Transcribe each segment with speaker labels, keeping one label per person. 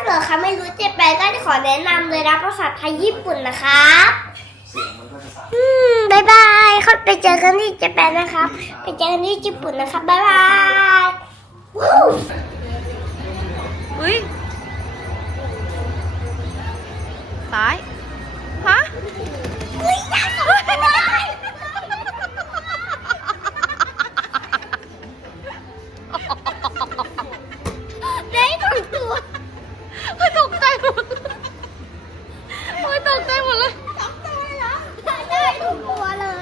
Speaker 1: กิดใครไม่รู้เจแปนก็จะขอแนะนำเลยนะภาษาไทยญี่ปุ่นนะครับบ๊ายบายเขาไปเจอกันที่เจแปนนะครับไปเจอกันที่ญี่ปุ่นนะครับบ๊ายบาย
Speaker 2: อุ้ยซ้ายฮะ
Speaker 1: ได้ถูกตัว
Speaker 2: ตกใจหมดตกใจหมดเลย
Speaker 1: ตกตัวเหรอได้ถูกตัวเลย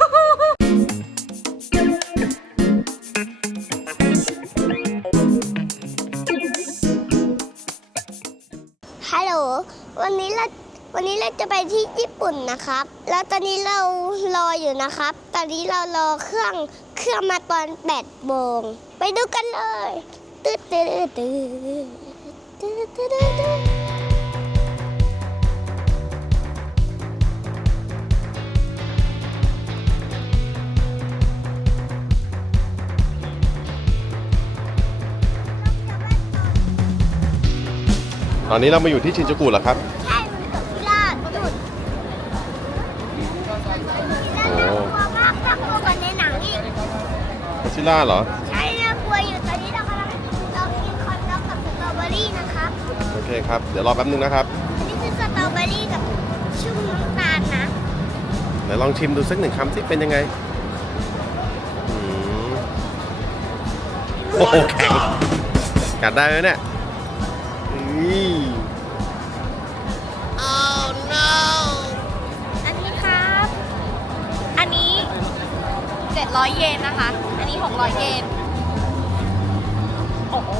Speaker 1: ฮัลโหลวันนี้เราจะไปที่ญี่ปุ่นนะครับแล้วตอนนี้เรารออยู่นะครับตอนนี้เรารอเครื่องมาตอน8 โมงไปดูกันเลยตื้อตื้อตื้อตื้อตื้อตื้อ
Speaker 3: ตอนนี้เรามาอยู่ที่ชินจูกุแล้วครับ
Speaker 1: ใช่มันตกพิราบจุดน่ากลัวมากน่ากลัวกว่าในหนังอีก
Speaker 3: ก็ซิล่าเหรอ
Speaker 1: ใช่น่ากลัวอยู่ตอนนี้เรากำลังกินคอนด็อกกับสตรอเบอรี่นะครับ
Speaker 3: โอเคครับ เดี๋ยวรอแป๊บนึงนะครับ
Speaker 1: อันนี้คือสตรอเบอรี่กับชุ่มน้ำตาลนะ
Speaker 3: เดี๋ยวลองชิมดูสัก1 คำสิเป็นยังไงโอ้โหแข็งกัดได้ไหมเนี่ย
Speaker 2: อันนี้ครับ อันนี้700 เยนนะคะ อันนี้600 เยนโอ้โห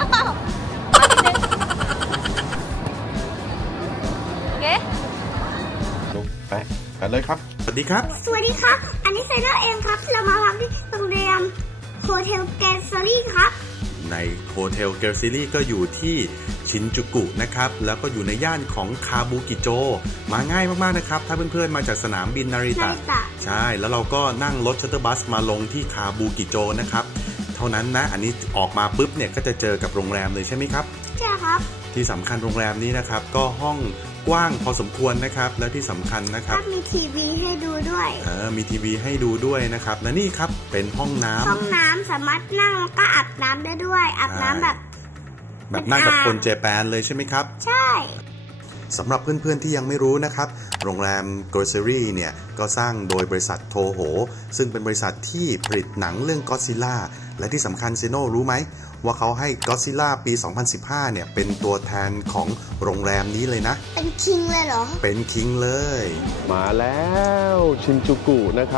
Speaker 2: โอเค
Speaker 3: ไปกันเลยครับ สวัสดีครับ
Speaker 1: สวัสดีครับอันนี้ไซเนอร์เองครับเรามาพักที่โรงแรมโฮเทลแกรนด์ซอรี่ครับ
Speaker 4: ในโฮเทลเกลซิลี่ก็อยู่ที่ชินจูกุนะครับแล้วก็อยู่ในย่านของคาบูกิโจมาง่ายมากๆนะครับถ้าเพื่อนๆมาจากสนามบินนาริตะใช่แล้วเราก็นั่งรถชัตเตอร์บัสมาลงที่คาบูกิโจนะครับเท่านั้นนะอันนี้ออกมาปุ๊บเนี่ยก็จะเจอกับโรงแรมเลยใช่ไหมครับ
Speaker 1: ใช่ครับ
Speaker 4: ที่สำคัญโรงแรมนี้นะครับก็ห้องกว้างพอสมควรนะครับและที่สำคัญนะครับ
Speaker 1: มีทีวีให้ดูด้วย
Speaker 4: มีทีวีให้ดูด้วยนะครับและนี่ครับเป็นห้องน้
Speaker 1: ำสามารถนั่งแล้วก็อาบน้ำได้ด้วยอาบน้ำแบบ
Speaker 4: นั่งกับคนเจแปนเลยใช่ไหมครับ
Speaker 1: ใช่
Speaker 4: สำหรับเพื่อนๆที่ยังไม่รู้นะครับโรงแรม Grocery เนี่ยก็สร้างโดยบริษัทโทโหซึ่งเป็นบริษัทที่ผลิตหนังเรื่อง Godzilla และที่สำคัญเซโน่รู้ไหมว่าเขาให้ Godzilla ปี 2015 เนี่ยเป็นตัวแทนของโรงแรมนี้เลยนะ
Speaker 1: เป็นคิงเลยเหรอ
Speaker 4: เป็นคิงเลย
Speaker 3: มาแล้วชินจูกุนะครับ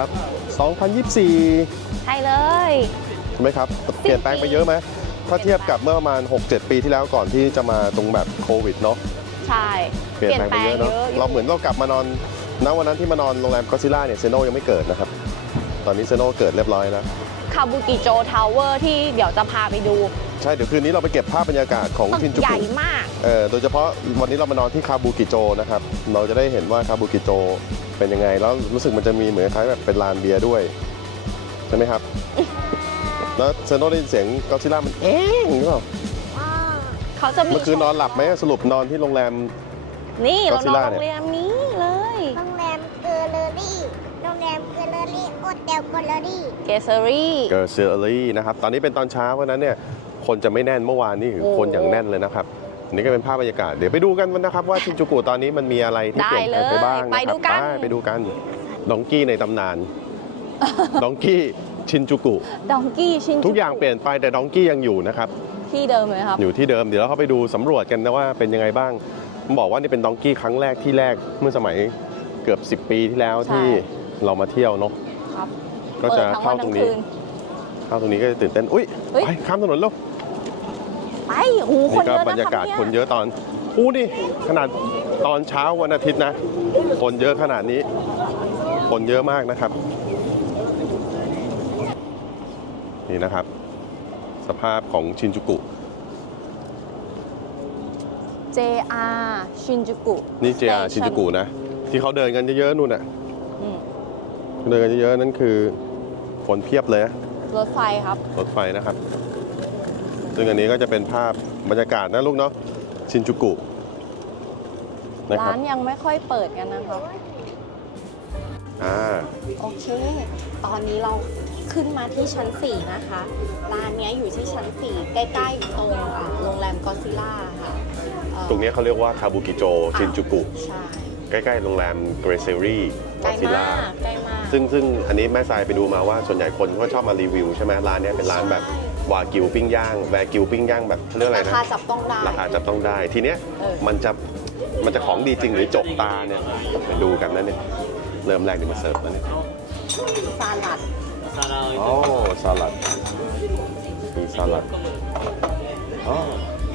Speaker 3: 2024
Speaker 2: ใช่เลย
Speaker 3: ใช่ไหมครับเปลี่ยนแปลงไปเยอะไหมถ้าเทียบกับเมื่อประมาณ 6-7 ปีที่แล้วก่อนที่จะมาตรงแบบโควิดเนาะ
Speaker 2: ใช่
Speaker 3: เปลี่ยนแปลงไปเยอะเนาะเราเหมือนเรากลับมานอนณวันนั้นที่มานอนโรงแรมก็ซิล่าเนี่ยเซโน่ยังไม่เกิดนะครับตอนนี้เซโน่เกิดเรียบร้อยแล้ว
Speaker 2: คาบุกิโจทาวเวอร์ที่เดี๋ยวจะพาไปดู
Speaker 3: ใช่เดี๋ยวคืนนี้เราไปเก็บภาพบรรยากาศของชินจูกุ
Speaker 2: ใหญ่มาก
Speaker 3: โดยเฉพาะวันนี้เรามานอนที่คาบุกิโจนะครับเราจะได้เห็นว่าคาบุกิโจเป็นยังไงแล้วรู้สึกมันจะมีเหมือนคล้ายแบบเป็นลานเบียร์ด้วยใช่ไหมครับแล้วเซโน่ได้ยินเสียงก็ซิล่ามันหรือเปล่า
Speaker 2: เขาจะมี
Speaker 3: เมื่อคืนนอนหลับไหมสรุปนอนที่โรงแรม
Speaker 2: นี่เรานอนโรงแรมนี้เลย
Speaker 1: โรงแรมเกอร์เลอรี่โโฮเทลเกอร์เลอรี่
Speaker 2: เกเซอรี่
Speaker 3: นะครับตอนนี้เป็นตอนเช้าเพราะนั้นเนี่ยคนจะไม่แน่นเมื่อวานนี่คนอย่างแน่นเลยนะครับนี่ก็เป็นภาพบรรยากาศเดี๋ยวไปดูกันนะครับว่าชินจูกุตอนนี้มันมีอะไรที่เปลี่ยนแปลงไปบ้างนะครับไปดูกันดองกี้ในตำนานดองกี้ชินจูกุ
Speaker 2: ดองกี้ชินจูกุ
Speaker 3: ทุกอย่างเปลี่ยนไปแต่ดองกี้ยังอยู่นะครับ
Speaker 2: ที่เดิมเลยครับ
Speaker 3: อยู่ที่เดิมเดี๋ยวเราเข้าไปดูสำรวจกันนะว่าเป็นยังไงบ้างบอกว่านี่เป็นดองกี้ครั้งแรกที่แรกเมื่อสมัยเกือบ10 ปีที่แล้วที่เรามาเที่ยวเนาะก็จะเข้าตรงนี้ก็จะตื่นเต้นอุ้ยไปข้ามถนนแล้ว
Speaker 2: ไปโอ้โหคนเยอะนะ
Speaker 3: บรรยากาศคนเยอะตอนนี่ขนาดตอนเช้าวันอาทิตย์นะคนเยอะขนาดนี้คนเยอะมากนะครับนี่นะครับสภาพของชินจูกุ
Speaker 2: JR ชินจูกุ
Speaker 3: นี่ JR ชินจูกุนะที่เขาเดินกันเยอะๆนู่นน่ะเดินกันเยอะๆนั่นคือคนเพียบเลย
Speaker 2: รถไฟครับ
Speaker 3: รถไฟนะครับซึ่งอันนี้ก็จะเป็นภาพบรรยากาศนะลูกเนาะชินจูกุนะครั
Speaker 2: ร้า
Speaker 3: บ
Speaker 2: นยังไม่ค่อยเปิดกันนะคะ โอเค ตอนนี้เราขึ้นมาที่ชั้น 4 นะคะ ร้านเนี้ยอยู่ที่ชั้น 4 ใกล้ๆตรงโรงแรมกอซิล่าค่ะ
Speaker 3: ตรงนี้เขาเรียกว่าคาบุกิโจชินจูกุ
Speaker 2: ใช่
Speaker 3: ใกล้ๆโรงแรมเกรเซอรี่
Speaker 2: ใกล้
Speaker 3: ซิ
Speaker 2: มา
Speaker 3: ล่าก
Speaker 2: ใกล้มาก
Speaker 3: ซึ่งอันนี้แม่ทรายไปดูมาว่าส่วนใหญ่คนก็ชอบมารีวิวใช่ไหมร้านเนี้ยเป็นร้านแบบวากิวปิ้งย่างแวกิวปิ้งย่างแบบเขาเรียกอะไร
Speaker 2: รา
Speaker 3: นะ
Speaker 2: คาจับต้องได้
Speaker 3: ราคาจับต้องได้ ทีเนี้ย
Speaker 2: เออ
Speaker 3: มันจะของดีจริงหรือจกตาเนี่ยไปดูกันนะเนี่ยเริ่มแรกที่มาเสิร์ฟแล้วเนี่ย
Speaker 2: สลัด
Speaker 3: โอ้สลัดมีสลัดอ๋อ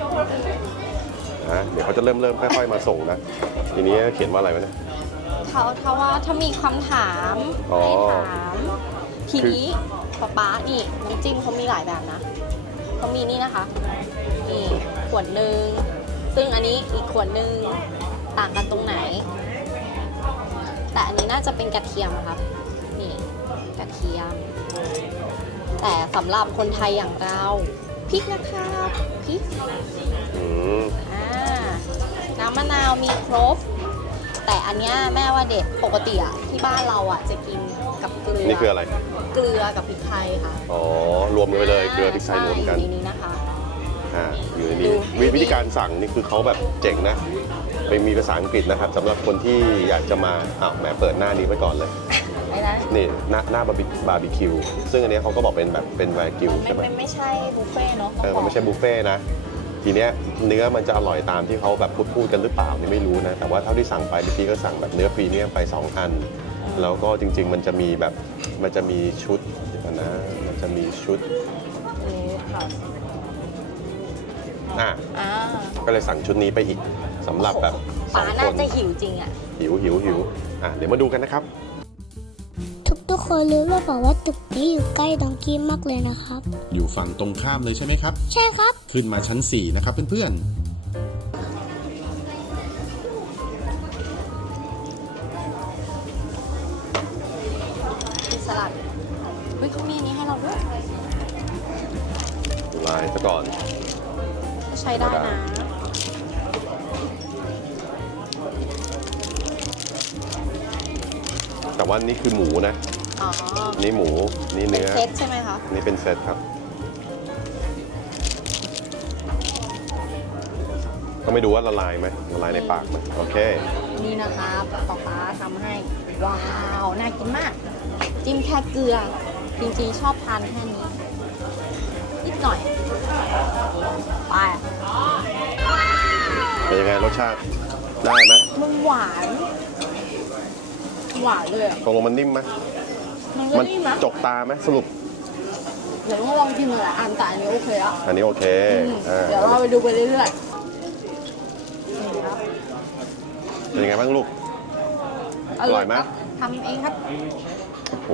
Speaker 3: เดี๋ยวเขาจะเริ่มค่อยๆมาส่งนะทีนี้เขียนว่าอะไรวะเนี่ย
Speaker 2: ถ้ามีคำถาม
Speaker 3: อ๋อ
Speaker 2: ให้ถาม ทีนี้ป๊านี่น้ำจิ้มเขามีหลายแบบนะเขามีนี่นะคะ นี่ขวดหนึ่งซึ่งอันนี้อีกขวดหนึ่งต่างกันตรงไหน แต่อันนี้น่าจะเป็นกระเทียมครับ นี่กระเทียม แต่สำหรับคนไทยอย่างเราพริกนะครับพริก
Speaker 3: อืม
Speaker 2: น้ำมะนาวมีครบ แต่อันเนี้ยแม่ว่าเด็ดปกติอะที่บ้านเราอะจะกินกับเกลือ
Speaker 3: นี่คืออะไร
Speaker 2: เกลือกับพริกไทยค่ะ
Speaker 3: อ๋อรวมกันไปเลยเกลือพริกไทยรวมกัน
Speaker 2: ใช่อยู่ในนี้นะคะ
Speaker 3: อยู่ในนี้
Speaker 2: ดู
Speaker 3: วิธีการสั่งนี่คือเขาแบบเจ๋งนะไปมีภาษาอังกฤษนะครับสำหรับคนที่อยากจะมาแหมเปิดหน้านี้ไว้ก่อนเลย
Speaker 2: ไม่นะ
Speaker 3: นี่หน้าบาร์บีคิวซึ่งอันนี้เขาก็บอกเป็นแบบเป็นแวร์กิวใช่ไหม
Speaker 2: ไม่ใช่บุฟเฟ่ต์เนาะ
Speaker 3: มันไม่ใช่บุฟเฟ่ต์นะ ทีเนี้ยเนื้อมันจะอร่อยตามที่เขาแบบพูดกันหรือเปล่านี่ไม่รู้นะ แต่ว่าเท่าที่สั่งไปเมื่อกี้ก็สั่งแบบเนื้อพรีเมียมไป 2 อัน แล้วก็จริง ๆ มันจะมีแบบมันจะมีชุดเดี๋ยวก่อนนะมันจะมีชุด
Speaker 2: นี่ค่ะ
Speaker 3: อ่ะ
Speaker 2: อ่า
Speaker 3: ก็เลยสั่งชุดนี้ไปอีกสำหรับแบบส
Speaker 2: ป๋า
Speaker 3: อง
Speaker 2: น่า
Speaker 3: คน
Speaker 2: จะหิวจริงอะ
Speaker 3: หิวเดี๋ยวมาดูกันนะครับ
Speaker 1: ทุกคนรู้หรือเปล่าว่าตึกนี้อยู่ใกล้ดองกี้มากเลยนะครับ
Speaker 4: อยู่ฝั่งตรงข้ามเลยใช่ไหมครับ
Speaker 1: ใช่ครับ
Speaker 4: ขึ้นมาชั้น 4 นะครับเพื่อน
Speaker 2: มีสลัดเฮ้ยเขามีอันนี้ให้เราด้วย
Speaker 3: ลายซะก่อน
Speaker 2: ใช้ได้นะ
Speaker 3: แต่ว่านี่คือหมูนะ
Speaker 2: อ๋อ
Speaker 3: นี่หมูนี่
Speaker 2: เป็น
Speaker 3: เนื้อ
Speaker 2: เซตใช่ไหมคะ
Speaker 3: นี่เป็นเซตครับก็ไม่ดูว่าละลายไหมละลายในปากไหมโอเค
Speaker 2: นี่นะคะป๊าทำให้ ว้าว น่ากินมาก จิ้มแค่เกลือ จริงๆ ชอบทานแค่นี้ นิดหน่อย ไป
Speaker 3: เป็นยังไงรสชาติได้ไหม
Speaker 2: มันหวาน หวานเลยอ่ะ
Speaker 3: ตกลงมันนิ่มไหม
Speaker 2: มันก็
Speaker 3: มัน
Speaker 2: นิ่มนะ
Speaker 3: จกตาไหมสรุป
Speaker 2: เดี๋ยวต้องลองกินหลายอันแต่อันนี้โอเคอ่ะ
Speaker 3: อันนี้โอเคอ่า
Speaker 2: เดี๋ยวเราไปดูไปเรื่อย
Speaker 3: เป็นยังไงบ้างลูก
Speaker 2: ๆ
Speaker 3: อร่อยไหม
Speaker 2: คบทำเองครับ
Speaker 3: โอ้โห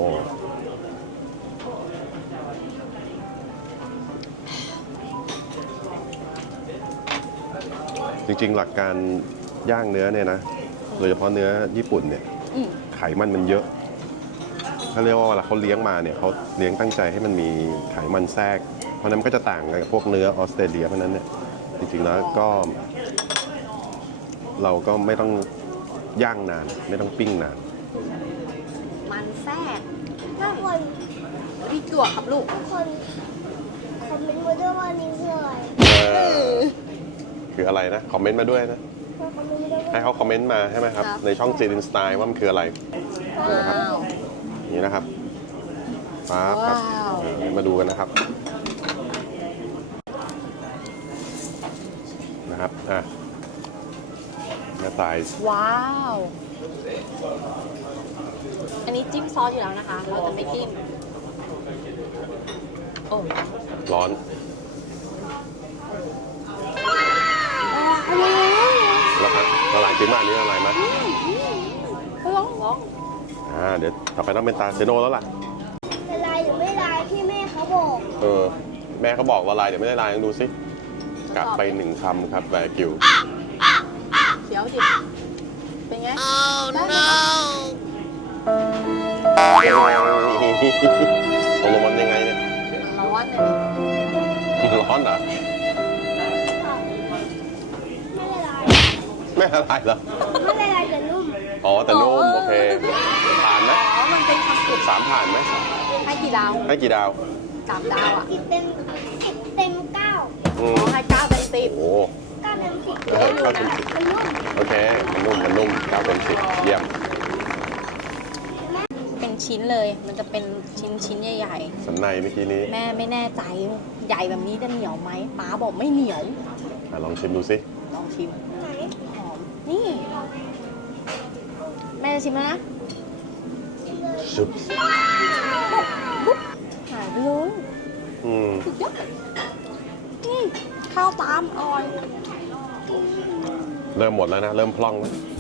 Speaker 3: จริงๆ หลักการย่างเนื้อเนี่ยนะโดยเฉพาะเนื้อญี่ปุ่นเนี่ย
Speaker 2: อืม
Speaker 3: ไขมันเยอะเขาเรียกว่าเวลาเขาเลี้ยงมาเนี่ยเขาเลี้ยงตั้งใจให้มันมีไขมันแทรก เพราะนั้นมันก็จะต่างกับพวกเนื้อออสเตรเลียเพราะนั้นเนี่ยจริงๆแล้วก็ เราก็ไม่ต้องย่างนาน ไม่ต้องปิ้งนาน
Speaker 2: มันแทรกพี่จั่วครับลูก
Speaker 1: ทุกคนคอมเมนต์มาด้วยว่านี่คืออะไร
Speaker 3: คืออะไรนะ คอมเมนต์มาด้วยนะ
Speaker 1: คอมเมนต์มาด้วยว่า
Speaker 3: ให้เขาคอมเมนต์มาใช่ไหมครับ
Speaker 2: ครับ
Speaker 3: ในช่องจีนสไตล์ว่ามันคืออะไร
Speaker 2: ว้าว
Speaker 3: นี่นะครับปั๊บครับ
Speaker 2: ว้าว
Speaker 3: มาดูกันนะครับนะครับหน้าตาย
Speaker 2: ว้าว อันนี้จิ้มซอสอยู่แล้วนะคะ เราจะไม่จิ้ม โอ้
Speaker 3: ร้อน แล้วครับละลายจริงมากนี่ละลายไหม
Speaker 2: ร้อง
Speaker 3: เดี๋ยวต่อไปต้องเป็นตาเซโนแล้วล่ะ
Speaker 1: ละลายหรือไม่ละลายที่แม่เขาบอก
Speaker 3: แม่เขาบอกละลายเดี๋ยวไม่ได้ลายลองดูสิกัดไป1 คำครับแวร์กิว
Speaker 2: เดี๋ยวดิเป็นไง
Speaker 3: ตกลงมันยังไงเนี่ย
Speaker 2: ร้อนเลย
Speaker 3: ร้อนเหรอไม่ละลายเหรอ
Speaker 1: ไม่ละลายแต่นุ่ม
Speaker 3: อ๋อแต่นุ่มโอเคผ่านไหม
Speaker 2: อ๋อ มันเป็นคำสุด
Speaker 3: 3ผ่านไหม
Speaker 2: ให้กี่ดาว
Speaker 3: ให้กี่ดาว
Speaker 2: 3 ดาวอ่ะ
Speaker 1: 10 เต็ม 9
Speaker 3: อื
Speaker 2: อ๋
Speaker 3: ม
Speaker 2: อให้9 เป็น
Speaker 3: โอ้
Speaker 1: 9 เต็ม 10
Speaker 3: เออเข้าถึง10
Speaker 1: มันนุ่ม
Speaker 3: โอเคมันนุ่ม9เต็ม10เยี่ยม
Speaker 2: เป็นชิ้นเลย มันจะเป็นชิ้นใหญ่
Speaker 3: สันในเมื่อกี้นี้
Speaker 2: ๆ แม่ไม่แน่ใจ ใหญ่แบบนี้จะเหนียวไหมป๊าบอกไม่เหนียว
Speaker 3: ลองชิมดูสิ
Speaker 2: ลองชิม
Speaker 1: ไหน
Speaker 2: หอม นี่ แม่จะชิมแล้วนะ
Speaker 3: ชุบ
Speaker 2: หายไปเลย
Speaker 3: อืม
Speaker 2: สุดยอดนี่ข้าวตามอร่อย
Speaker 3: เริ่มหมดแล้วนะ เริ่มพล่อง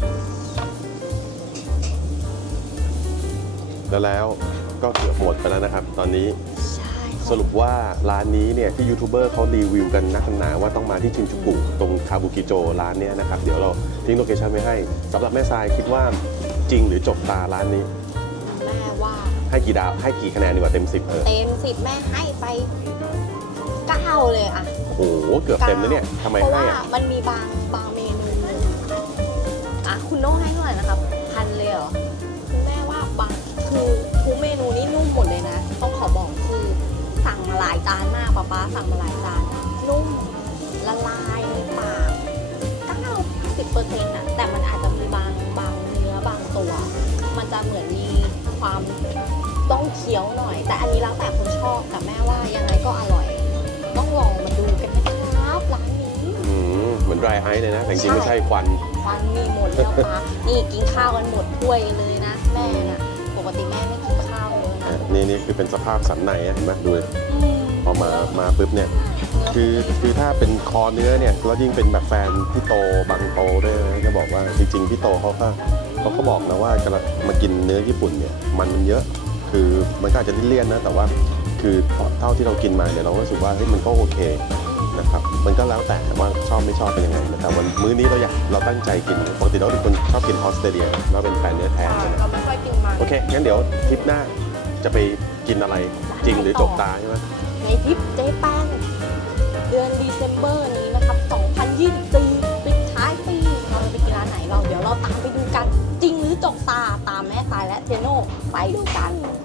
Speaker 3: แล้วก็เกือบหมดไปแล้วนะครับ ตอนนี้
Speaker 2: ใช่
Speaker 3: สรุปว่าร้านนี้เนี่ยที่ยูทูบเบอร์เขารีวิวกันนักหนาว่าต้องมาที่ชินจูกุตรงคาบุกิโจร้านเนี้ยนะครับ เดี๋ยวเราทิ้งโลเคชั่นไว้ให้สำหรับแม่ทรายคิดว่าจริงหรือจบตาร้านนี้
Speaker 2: แม่ว่า
Speaker 3: ให้กี่ดาวให้กี่คะแนนดีกว่าเต็ม 10
Speaker 2: เต็ม10แม่ให้ไป9เลยอะ
Speaker 3: โอ้โหเกือบเต็มแล้วเนี่ยทำไม
Speaker 2: เพราะ
Speaker 3: ให้
Speaker 2: ว่า
Speaker 3: อ่ะ
Speaker 2: มันมีบางเมนูอ่ะคุณโน้ให้เท่าไหร่นะครับ1,000เลยเหรอคุณแม่ว่าบางคือทุกเมนูนี่นุ่มหมดเลยนะ ต้องขอบอกคือสั่งมาหลายจานมากป๊าสั่งมาหลายจานนุ่มละลายในปาก90%นะแต่มันอาจจะมีบางเนื้อบางตัว มันจะเหมือนมีความต้องเคี้ยวหน่อย แต่อันนี้แล้วแต่คนชอบแต่แม่ว่ายังไงก็อร่อย ต้องลองมาดูกันนะครับร้านนี้
Speaker 3: เหมือน dry ice เลยนะแต่จริงๆไม่ใช่ควัน
Speaker 2: ควันมีหมดแล้วปะ นี่กินข้าวกันหมดถ้วยเลยนะ แม่น่ะปกติแม่ไม่กินข้าวเลยนะ
Speaker 3: นี่คือเป็นสภาพสันในอะเห็นไหมดู
Speaker 2: อืม
Speaker 3: พอมาปุ๊บเนี่ยคือถ้าเป็นคอเนื้อเนี่ยแล้วยิ่งเป็นแบบแฟนพี่โตบางโตด้วยนะจะบอกว่าจริงๆพี่โตเขาก็บอกนะว่ากำลังมากินเนื้อญี่ปุ่นเนี่ยมันเยอะคือมันก็อาจจะเลี่ยนๆนะแต่ว่าคือเท่าที่เรากินมาเนี่ยเราก็รู้สึกว่าเฮ้ยมันก็โอเคนะครับมันก็แล้วแต่ว่าชอบไม่ชอบเป็นยังไงนะครับวันมื้อนี้เราตั้งใจกินปกติเราเป็นคนชอบกินออสเตรเลียเราเป็นแฟนเนื้อแท้ใช่ไหม
Speaker 2: เราไม่ค่อยกินมัน
Speaker 3: โอเคงั้นเดี๋ยวทริปหน้าจะไปกินอะไรจริงหรือจบตาใช่ไหม
Speaker 2: ในทริปเจ๊แป้งเดือนDecemberนี้นะครับ2024ปิดท้ายปีเราจะไปกินร้านไหนเดี๋ยวเราตามไปดูกัน จริงหรือจกตาตามแม่ตายและเทโน่ไปดูกัน